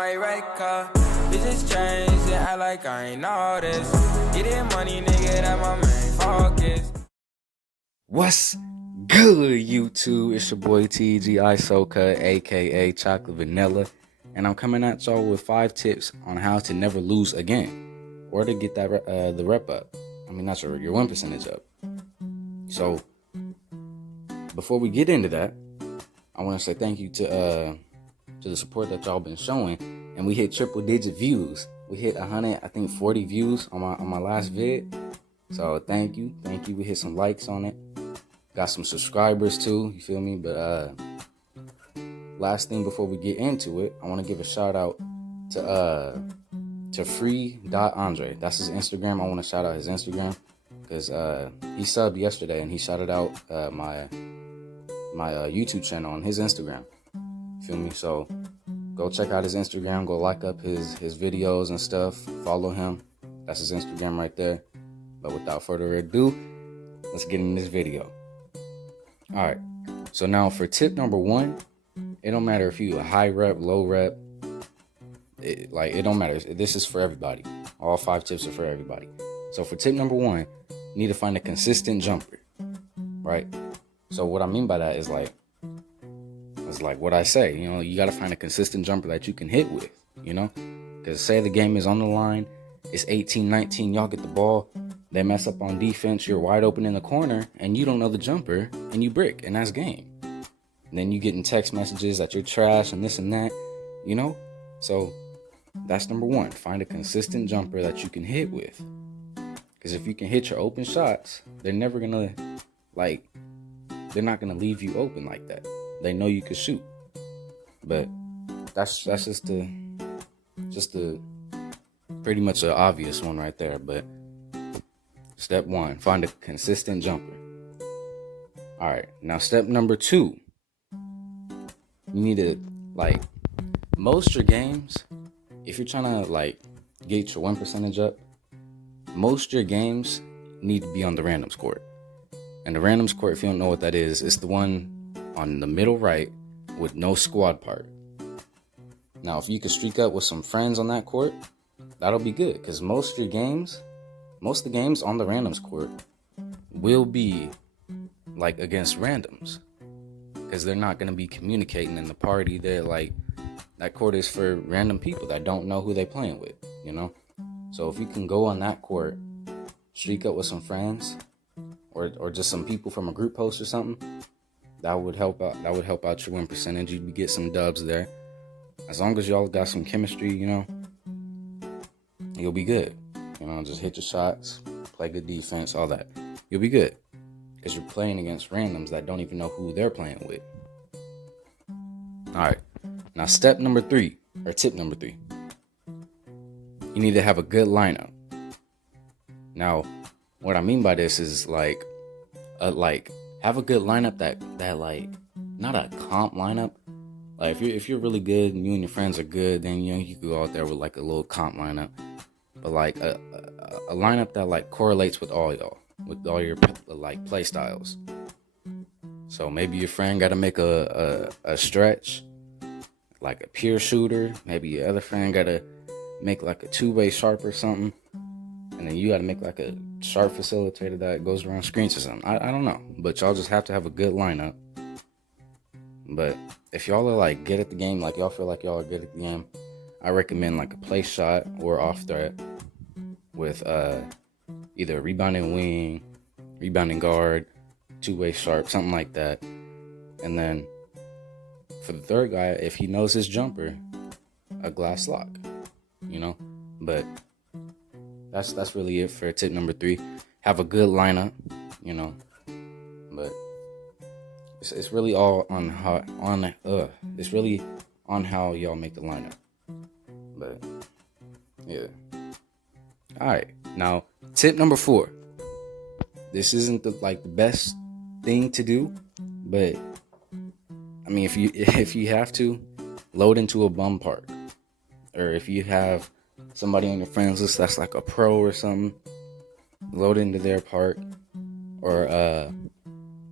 my right car. Bitches change and act like I ain't noticed. Getting money, nigga, that my main focus. What's good, YouTube? It's your boy TG Isoka, aka Chocolate Vanilla, and I'm coming at y'all with 5 tips on how to never lose again, or to get that the rep up. I mean, that's your win percentage up. So, before we get into that, I want to say thank you to the support that y'all been showing, and we hit triple digit views. We hit 140 views on my last vid. So thank you. We hit some likes on it. Got some subscribers too, you feel me? But last thing before we get into it, I want to give a shout out to free.andre. That's his Instagram. I want to shout out his Instagram because he subbed yesterday and he shouted out my YouTube channel on his Instagram. You feel me? So go check out his Instagram, go like up his videos and stuff, follow him. That's his Instagram right there. But without further ado, let's get in this video. All right, so now for tip number 1, it don't matter if you a high rep, low rep, it don't matter. This is for everybody. All 5 tips are for everybody. So for tip number 1, you need to find a consistent jumper, right? So what I mean by that is like what I say, you got to find a consistent jumper that you can hit with, because say the game is on the line, it's 18-19, y'all get the ball, they mess up on defense, you're wide open in the corner, and you don't know the jumper, and you brick, and that's game. And then you getting text messages that you're trash and this and that, So that's number 1. Find a consistent jumper that you can hit with. Because if you can hit your open shots, they're never going to, they're not going to leave you open like that. They know you can shoot. But that's just the pretty much an obvious one right there. But step 1, find a consistent jumper. All right, now step number 2, you need to, most your games, if you're trying to, get your win percentage up, most your games need to be on the randoms court. And the randoms court, if you don't know what that is, it's the one on the middle right with no squad part. Now, if you can streak up with some friends on that court, that'll be good, because most of the games on the randoms court will be against randoms, because they're not going to be communicating in the party. They're that court is for random people that don't know who they're playing with, So if you can go on that court, streak up with some friends or just some people from a group post or something, that would help out. That would help out your win percentage. You'd get some dubs there. As long as y'all got some chemistry, you'll be good. Just hit your shots, play good defense, all that. You'll be good. Because you're playing against randoms that don't even know who they're playing with. All right. Now, tip number 3. You need to have a good lineup. Now, what I mean by this is have a good lineup that not a comp lineup. If you're really good and you and your friends are good, then you could go out there with a little comp lineup. But a lineup that correlates with all y'all, with all your play styles. So maybe your friend got to make a stretch, a pure shooter. Maybe your other friend got to make a two-way sharp or something, and then you got to make a sharp facilitator that goes around screens or something. I don't know, but y'all just have to have a good lineup. But if y'all are good at the game, y'all feel like y'all are good at the game, I recommend a play shot or off threat with either a rebounding wing, rebounding guard, two-way sharp, something like that. And then for the third guy, if he knows his jumper, a glass lock, But that's really it for tip number 3. Have a good lineup, But it's really all on it's really on how y'all make the lineup. But yeah. All right. Now, tip number 4. This isn't the best thing to do, but I mean, if you have to, load into a bum park, or if you have somebody on your friends list that's a pro or something, load into their park, or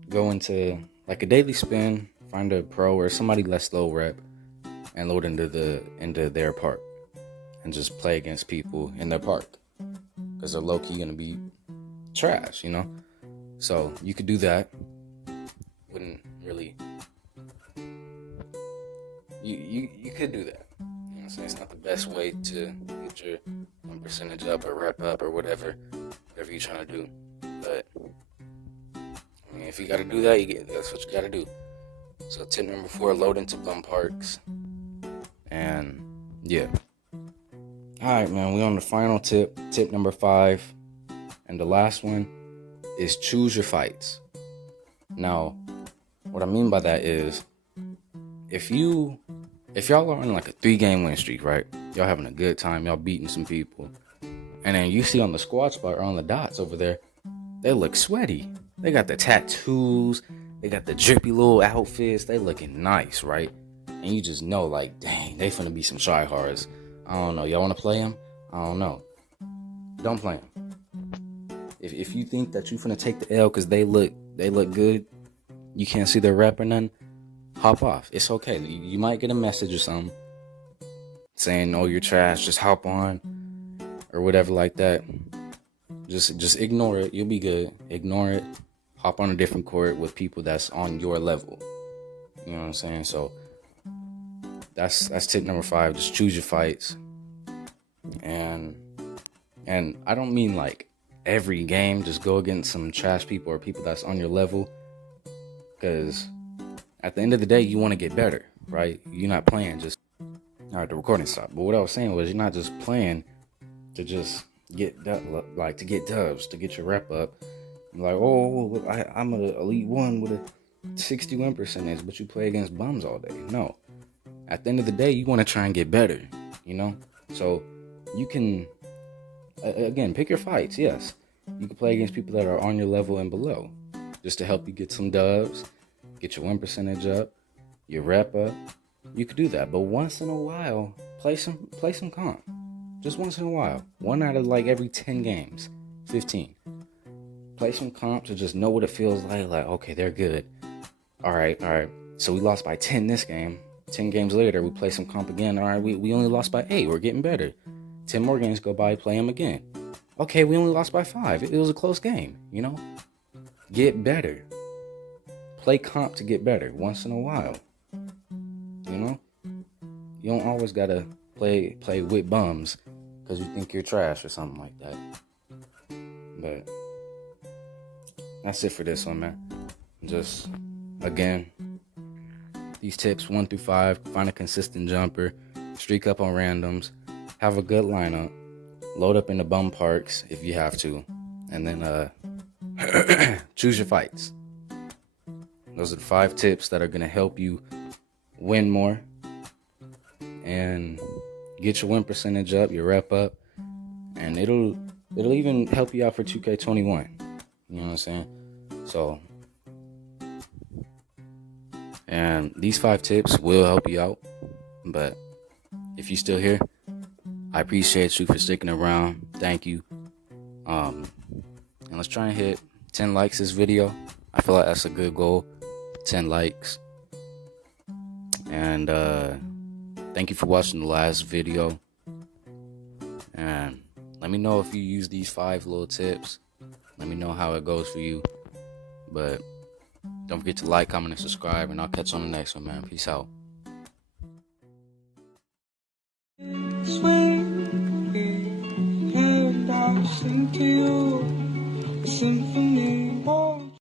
go into a daily spin, find a pro or somebody less low rep, and load into their park and just play against people in their park, because they're low-key gonna be trash, you know? So you could do that. Wouldn't really, you could do that. You know what I'm saying? It's not the best way to get your 1% up or rep up or whatever you're trying to do. But I mean, if you gotta do that, that's what you gotta do. So tip number 4, load into bum parks. And yeah. Alright, man, we on the final tip number 5. And the last one is choose your fights. Now, what I mean by that is, if y'all are on like a 3-game win streak, right? Y'all having a good time, y'all beating some people, and then you see on the squad spot or on the dots over there, they look sweaty. They got the tattoos, they got the drippy little outfits, they looking nice, right? And you just know, like, dang, they finna be some tryhards. I don't know, y'all wanna play them? I don't know. Don't play them. If you think that you finna take the L because they look good, you can't see their rep or nothing, hop off. It's okay. You might get a message or something saying, "Oh, you're trash. Just hop on," or whatever like that. Just ignore it. You'll be good. Ignore it. Hop on a different court with people that's on your level. You know what I'm saying? So that's tip number 5. Just choose your fights. And I don't mean like every game just go against some trash people or people that's on your level, because at the end of the day, you want to get better, right? You're not playing just, all right, the recording stopped. But what I was saying was, you're not just playing to just get dubs, to get your rep up. Like, oh, I'm an elite 1 with a 61 percentage, but you play against bums all day. No. At the end of the day, you want to try and get better, you know? So you can, again, pick your fights, yes. You can play against people that are on your level and below, just to help you get some dubs, get your win percentage up, your rep up. You could do that, but once in a while, play some comp. Just once in a while. 1 out of like every 10 games, 15. Play some comp to just know what it feels like. Like, okay, they're good. All right. So we lost by 10 this game. 10 games later, we play some comp again. All right, we only lost by 8. We're getting better. 10 more games go by, play them again. Okay, we only lost by 5. It was a close game, you know? Get better. Play comp to get better once in a while. You know? You don't always gotta play with bums because you think you're trash or something like that. But that's it for this one, man. Just, again, these tips 1 through 5, find a consistent jumper, streak up on randoms, have a good lineup, load up in the bum parks if you have to, and then choose your fights. Those are the 5 tips that are going to help you win more and get your win percentage up, your rep up, and it'll even help you out for 2K21. You know what I'm saying? So, and these 5 tips will help you out, but if you're still here, I appreciate you for sticking around. Thank you. And let's try and hit 10 likes this video. I feel like that's a good goal. 10 likes. And thank you for watching the last video. And let me know if you use these 5 little tips. Let me know how it goes for you. But don't forget to like, comment, and subscribe. And I'll catch you on the next one, man. Peace out. Paradise into you, symphony.